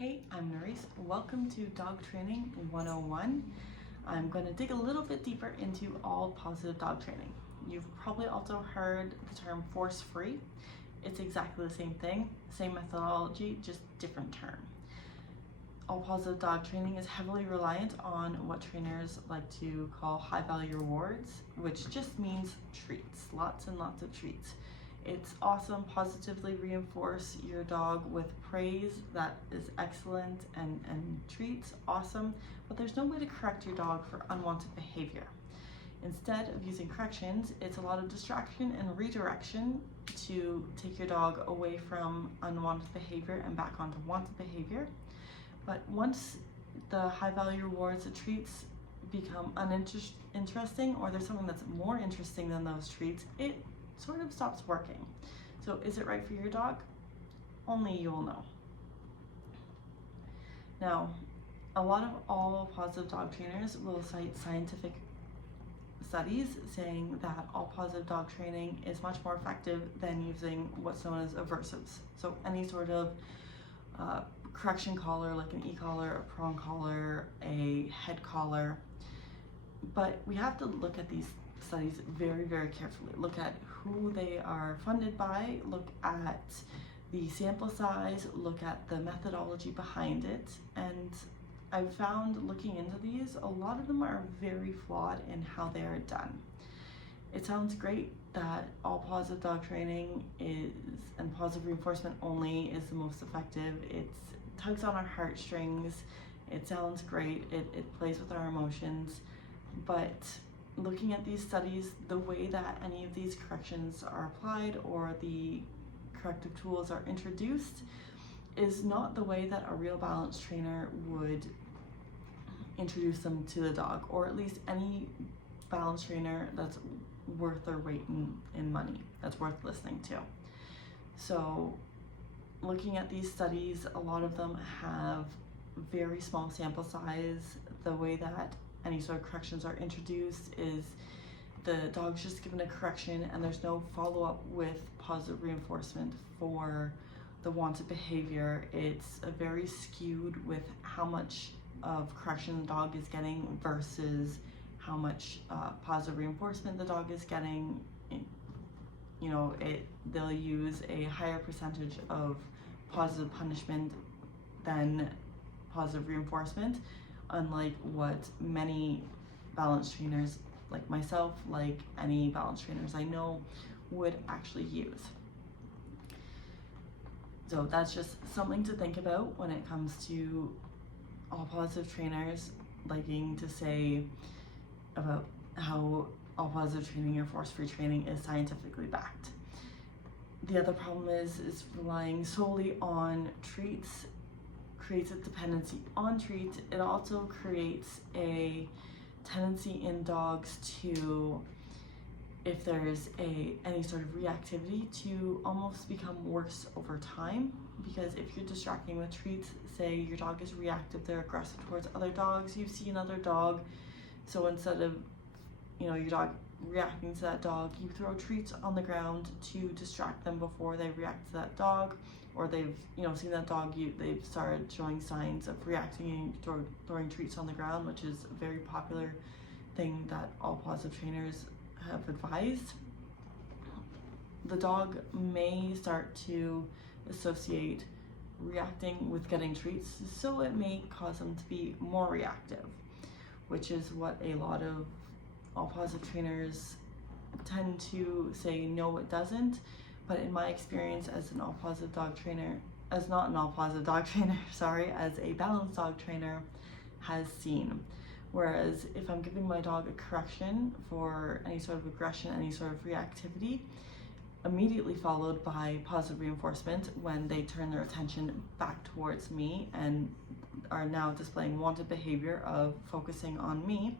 Hey, I'm Nerys. Welcome to Dog Training 101. I'm going to dig a little bit deeper into all positive dog training. You've probably also heard the term force-free. It's exactly the same thing, same methodology, just different term. All positive dog training is heavily reliant on what trainers like to call high-value rewards, which just means treats, lots and lots of treats. It's awesome. Positively reinforce your dog with praise. That is excellent, and treats, awesome. But there's no way to correct your dog for unwanted behavior. Instead of using corrections, it's a lot of distraction and redirection to take your dog away from unwanted behavior and back onto wanted behavior. But once the high value rewards, the treats, become uninteresting, or there's something that's more interesting than those treats, it sort of stops working. So is it right for your dog? Only you'll know. Now, a lot of all positive dog trainers will cite scientific studies saying that all positive dog training is much more effective than using what's known as aversives. So any sort of correction collar, like an e-collar, a prong collar, a head collar. But we have to look at these studies very, very carefully. Look at who they are funded by, look at the sample size, look at the methodology behind it. And I've found, looking into these, a lot of them are very flawed in how they are done. It sounds great that all positive dog training is, and positive reinforcement only, is the most effective. It tugs on our heartstrings, it sounds great, it plays with our emotions, but looking at these studies, the way that any of these corrections are applied or the corrective tools are introduced is not the way that a real balance trainer would introduce them to the dog, or at least any balance trainer that's worth their weight in money, that's worth listening to. So looking at these studies, a lot of them have very small sample size. The way that any sort of corrections are introduced is the dog's just given a correction and there's no follow-up with positive reinforcement for the wanted behavior. It's a very skewed with how much of correction the dog is getting versus how much positive reinforcement the dog is getting. You know, they'll use a higher percentage of positive punishment than positive reinforcement, unlike what many balance trainers like myself, like any balance trainers I know, would actually use. So that's just something to think about when it comes to all positive trainers liking to say about how all positive training or force-free training is scientifically backed. The other problem is relying solely on treats creates a dependency on treats. It also creates a tendency in dogs to, if there's any sort of reactivity, to almost become worse over time. Because if you're distracting with treats, say your dog is reactive, they're aggressive towards other dogs, you see another dog, so instead of, you know, your dog reacting to that dog, you throw treats on the ground to distract them before they react to that dog, or they've, you know, seen that dog, they've started showing signs of reacting and throwing treats on the ground, which is a very popular thing that all positive trainers have advised. The dog may start to associate reacting with getting treats, so it may cause them to be more reactive, which is what a lot of all positive trainers tend to say no, it doesn't. But in my experience as an all positive dog trainer, as not an all positive dog trainer, sorry, as a balanced dog trainer has seen. Whereas if I'm giving my dog a correction for any sort of aggression, any sort of reactivity, immediately followed by positive reinforcement when they turn their attention back towards me and are now displaying wanted behavior of focusing on me,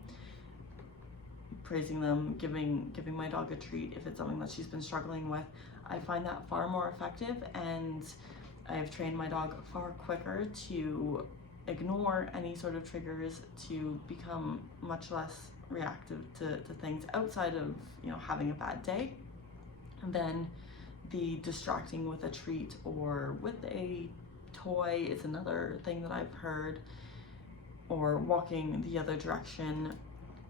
praising them, giving my dog a treat if it's something that she's been struggling with, I find that far more effective, and I've trained my dog far quicker to ignore any sort of triggers, to become much less reactive to things outside of, you know, having a bad day, than the distracting with a treat or with a toy is another thing that I've heard, or walking the other direction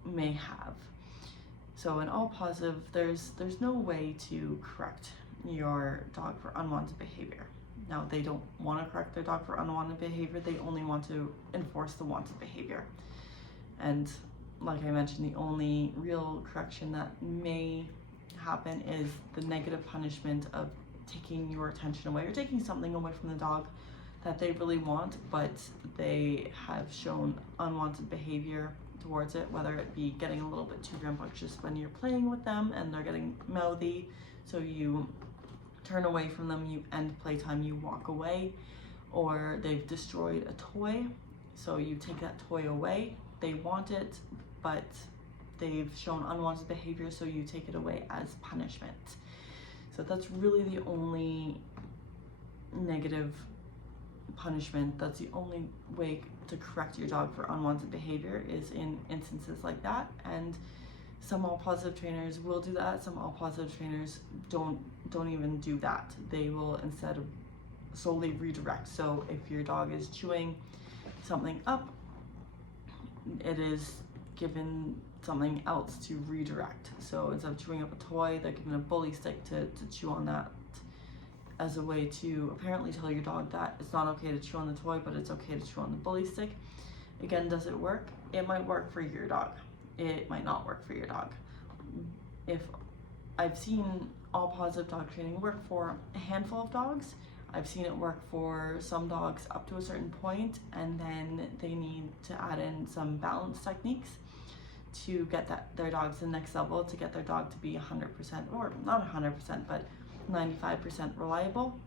may have. So in all positive, there's no way to correct your dog for unwanted behavior. Now, they don't want to correct their dog for unwanted behavior, they only want to enforce the wanted behavior. And like I mentioned, the only real correction that may happen is the negative punishment of taking your attention away, or taking something away from the dog that they really want, but they have shown unwanted behavior towards it, whether it be getting a little bit too rambunctious when you're playing with them and they're getting mouthy, so you turn away from them, you end playtime, you walk away, or they've destroyed a toy, so you take that toy away. They want it, but they've shown unwanted behavior, so you take it away as punishment. So that's really the only negative punishment. That's the only way to correct your dog for unwanted behavior, is in instances like that. And some all positive trainers will do that. Some all positive trainers don't even do that. They will instead of solely redirect. So if your dog is chewing something up, it is given something else to redirect. So instead of chewing up a toy, they're given a bully stick to chew on that, as a way to apparently tell your dog that it's not okay to chew on the toy, but it's okay to chew on the bully stick. Again, does it work? It might work for your dog. It might not work for your dog. If I've seen all positive dog training work for a handful of dogs, I've seen it work for some dogs up to a certain point, and then they need to add in some balance techniques to get their dog to the next level, to get their dog to be 100%, or not 100%, but 95% reliable,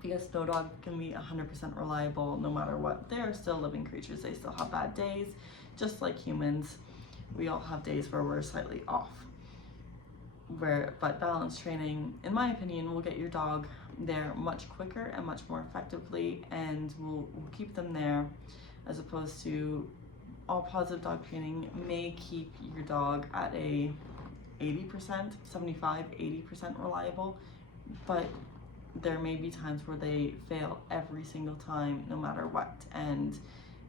because no dog can be 100% reliable no matter what. They are still living creatures. They still have bad days, just like humans. We all have days where we're slightly off. But balance training, in my opinion, will get your dog there much quicker and much more effectively, and will keep them there, as opposed to all positive dog training may keep your dog at a 80%, 75, 80% reliable, but there may be times where they fail every single time, no matter what, and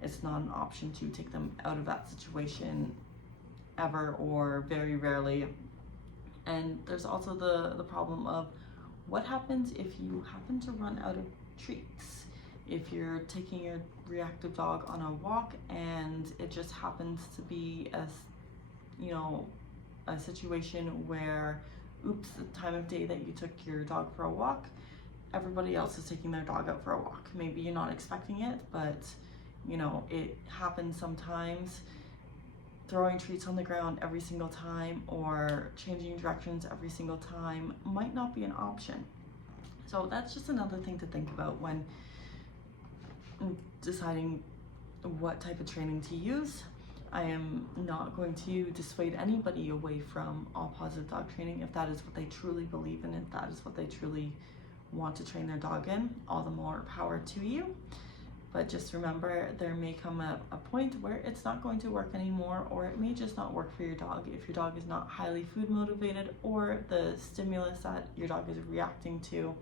it's not an option to take them out of that situation ever, or very rarely. And there's also the problem of what happens if you happen to run out of treats. If you're taking your reactive dog on a walk and it just happens to be a situation where, oops, the time of day that you took your dog for a walk, everybody else is taking their dog out for a walk. Maybe you're not expecting it, but it happens sometimes. Throwing treats on the ground every single time, or changing directions every single time, might not be an option. So that's just another thing to think about when deciding what type of training to use. I am not going to dissuade anybody away from all positive dog training if that is what they truly believe in, if that is what they truly want to train their dog in. All the more power to you. But just remember, there may come a point where it's not going to work anymore, or it may just not work for your dog if your dog is not highly food motivated, or the stimulus that your dog is reacting to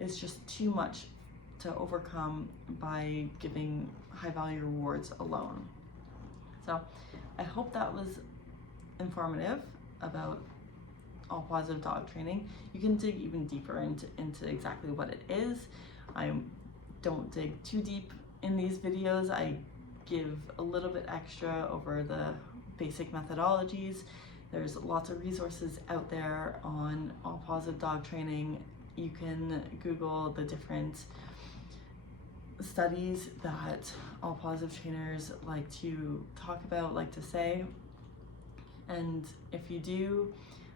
is just too much to overcome by giving high value rewards alone. So I hope that was informative about all positive dog training. You can dig even deeper into exactly what it is. I don't dig too deep in these videos. I give a little bit extra over the basic methodologies. There's lots of resources out there on all positive dog training. You can Google the different studies that all positive trainers like to talk about, like to say. And if you do,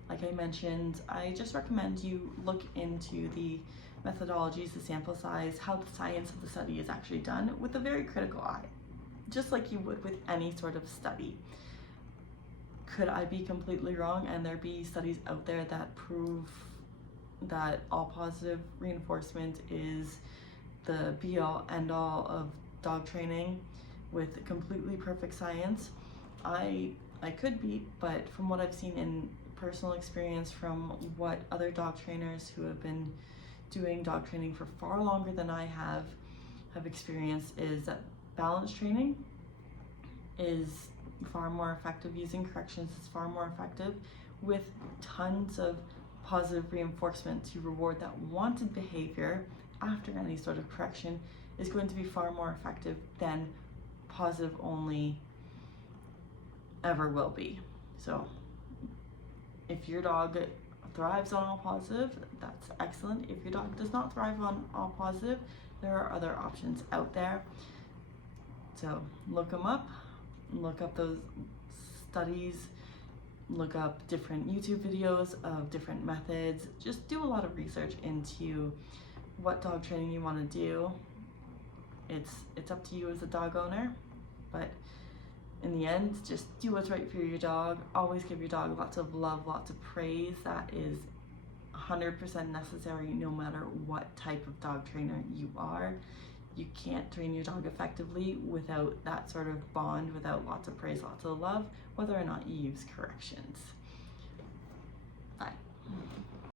like I mentioned, I just recommend you look into the methodologies, the sample size, how the science of the study is actually done, with a very critical eye, just like you would with any sort of study. Could I be completely wrong and there be studies out there that prove that all positive reinforcement is the be-all end-all of dog training with completely perfect science? I could be, but from what I've seen in personal experience, from what other dog trainers who have been doing dog training for far longer than I have have experienced is that balance training is far more effective. Using corrections is far more effective with tons of positive reinforcement to reward that wanted behavior after any sort of correction is going to be far more effective than positive only ever will be. So if your dog thrives on all positive, that's excellent. If your dog does not thrive on all positive, there are other options out there. So look them up, look up those studies, look up different YouTube videos of different methods. Just do a lot of research into what dog training you want to do. It's up to you as a dog owner, but in the end, just do what's right for your dog. Always give your dog lots of love, lots of praise. That is 100% necessary no matter what type of dog trainer you are. You can't train your dog effectively without that sort of bond, without lots of praise, lots of love, whether or not you use corrections.